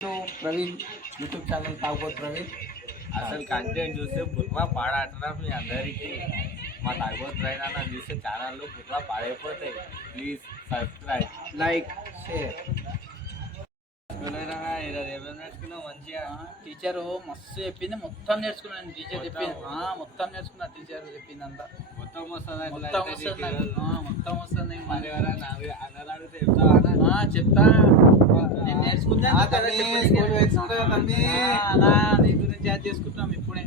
Praveen YouTube channel తాగుబోతు ప్రవీణ్. అసలు content చూస్తే బుర్రా పాడంటున్నారు మీ అందరికీ. మా తాగుబోతు ప్రవీణ్ అన్న చూస్తే ఛానల్లో బుర్రా పాడైపోతాయి. Please subscribe, like, share. ఈరోజు ఏమేమి నేర్చుకున్నావు మంచిగా? టీచరు మస్తు చెప్పింది, మొత్తం నేర్చుకున్నాను. టీచర్ చెప్పింది మొత్తం నేర్చుకున్నా. టీచర్ చెప్పింది అంతా మొత్తం వస్తుంది. మొత్తం వస్తుంది, మొత్తం వస్తుంది. మరి ఎవరైనా అన్నలు అడిగితే చెప్తావా? చెప్తా. నేను నేర్చుకున్నా నీ గురించి యాడ్ చేసుకుంటున్నాం ఇప్పుడే.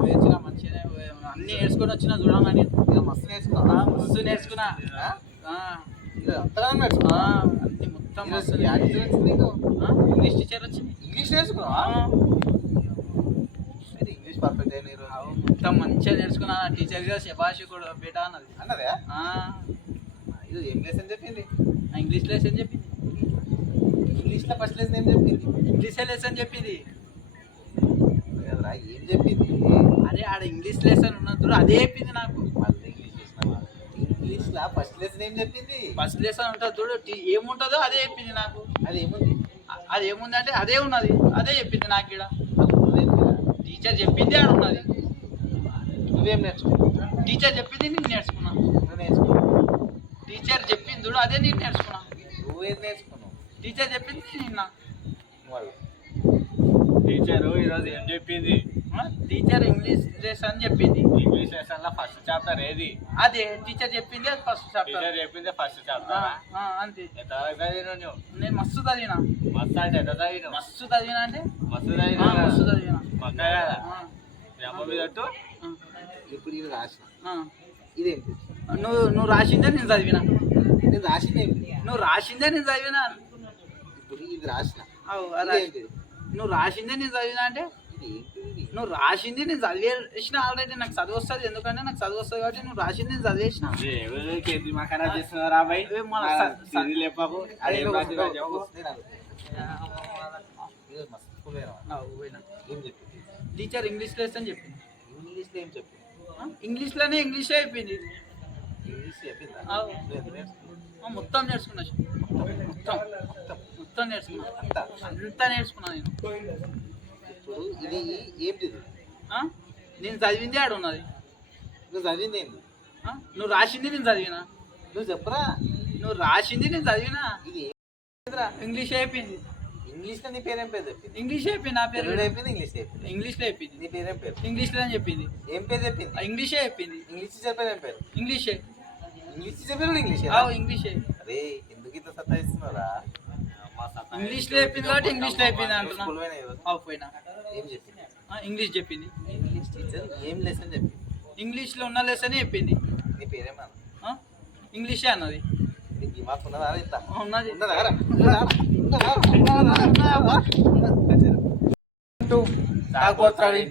పోయొచ్చిన మంచిగా అన్ని నేర్చుకొని వచ్చిన చూడమా. నేను మస్తు నేర్చుకున్నా. మస్తు నేర్చుకున్నా. అన్ని మొత్తం మస్తు. ఇంగ్లీష్ టీచర్ వచ్చింది. ఇంగ్లీష్ నేర్చుకున్నా. ఇంగ్లీష్ పర్ఫెక్ట్ అయిన మొత్తం మంచిగా నేర్చుకున్నా. టీచర్ గా శభాష్ కూడా బేటా అన్నది. అన్నదే ఇది ఏం లెసన్ చెప్పింది? ఇంగ్లీష్ లెసన్ చెప్పింది. ఇంగ్లీష్లో ఫస్ట్ లెసన్ ఏం చెప్పింది? ఇంగ్లీషే లెసన్ చెప్పింది. ఏం చెప్పింది? అరే ఆడ ఇంగ్లీష్ లెసన్ ఉన్నది అదే చెప్పింది నాకు. మళ్ళీ ఇంగ్లీష్ చేసినావా? ఇంగ్లీష్లో ఫస్ట్ లెసన్ ఏం చెప్పింది? ఫస్ట్ లెసన్ ఉంటుంది చూడు, ఏముంటుందో అదే చెప్పింది నాకు. అది ఏముంది? అది ఏముంది అంటే అదే ఉన్నది, అదే చెప్పింది నాకు. ఇక్కడ టీచర్ చెప్పింది ఆడ ఉన్నది. నువ్వేం నేర్చుకున్నావు? టీచర్ చెప్పింది నేను నేర్చుకున్నా. నువ్వు నేర్చుకున్నావు. టీచర్ చెప్పింది చూడు అదే నేను నేర్చుకున్నా. నువ్వేం నేర్చుకున్నావు? టీచర్ చెప్పింది నిన్న. వాళ్ళు టీచరు ఈరోజు ఏం చెప్పింది? టీచర్ ఇంగ్లీష్ లెసన్ చెప్పింది. ఇంగ్లీష్ లెసన్ లో ఫస్ట్ చాప్టర్ ఏది? అదే టీచర్ చెప్పింది, అది ఫస్ట్ చాప్టర్. టీచర్ చెప్పింది ఫస్ట్ చాప్టర్. అంతే. ఎంత చదివినావు నువ్వు? నేను మస్తు చదివినా. మస్తు అంటే ఎంత చదివినావు? మస్తు చదివినా అంటే మస్తు చదివినా. మస్తు చదివినా. పక్క కదా మీ అమ్మ మీద ఇప్పుడు ఇది రాసిన. ఆ. ఇదేంటి? నువ్వు రాసిందే నేను చదివినా. నేను రాసింది ఏంటి? నువ్వు రాసిందే నేను చదివినా. ఇప్పుడు ఇది రాసిన. ఇదేంటి? నువ్వు రాసిందే నేను చదివినా అంటే ఇది ఏంటిది? నువ్వు రాసింది నేను చదివేసిన ఆల్రెడీ. నాకు చదువు వస్తుంది, ఎందుకంటే నాకు చదువు వస్తుంది కాబట్టి నువ్వు రాసింది నేను చదివేసిన. మాకన్నా చేస్తున్నారా అబ్బాయి? లేపాకు అదే ఏం రాసినా నేను చెప్పు. ఇది మస్తు స్కూల్ పోయినా. ఏం చెప్పింది? టీచర్ ఇంగ్లీష్ లెసన్ చెప్పింది. ఇంగ్లీష్లో ఏం చెప్పింది? ఇంగ్లీష్లోనే ఇంగ్లీషే చెప్పింది. ఇంగ్లీష్ చెప్పిందా? అవు. నువ్వు ఎంత నేర్చుకున్నావు? మొత్తం నేర్చుకున్నా. మొత్తం మొత్తం నేర్చుకున్నా. అంతా నేర్చుకున్నా నేను. ఇప్పుడు ఇది ఏంటిది? నేను చదివింది ఆడ ఉన్నది. నువ్వు చదివింది ఏంటి? నువ్వు రాసింది నేను చదివినా. నువ్వు చెప్పరా? నువ్వు రాసింది నేను చదివినా. ఇది ఇంగ్లీష్ అయిపోయింది. ఇంగ్లీష్లో నీ పేరేం పేరు చెప్పింది? ఇంగ్లీష్ అయిపోయింది. నా పేరు తెలుగులో అయిపోయింది, ఇంగ్లీష్ అయిపోయింది. ఇంగ్లీష్లో అయిపోయింది. నీ పేరేం పేరు? ఇంగ్లీష్లో అని చెప్పింది. ఏం పేరు చెప్పింది? ఇంగ్లీషే చెప్పింది. ఇంగ్లీష్ టీచర్ పేరు ఏం పేరు? ఇంగ్లీషే. ఇంగ్లీష్ టీచర్ పేరు ఇంగ్లీష్. ఇంగ్లీషే. అరే ఎందుకు ఇంత సతాయిస్తున్నారా? ఇంగ్లీష్లో చెప్పింది కాబట్టి ఇంగ్లీష్లో అయిపోయింది అంటున్నా. స్కూల్ పోయినా ఈరోజు? పోయినా. ఏం చెప్పింది? ఇంగ్లీష్ చెప్పింది. ఇంగ్లీష్ టీచర్ ఏం లెసన్ చెప్పింది? ఇంగ్లీష్లో ఉన్న లెసన్ చెప్పింది. నీ పేరేమన్నా? ఇంగ్లీషే అన్నది. నీకు దిమాగ్ ఉన్నదా? ఇంత ఉన్నది.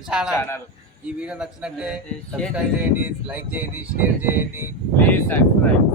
ఛానల్. ఈ వీడియో నచ్చినట్టే సబ్స్క్రైబ్ చేయండి, లైక్ చేయండి, షేర్ చేయండి. Please subscribe.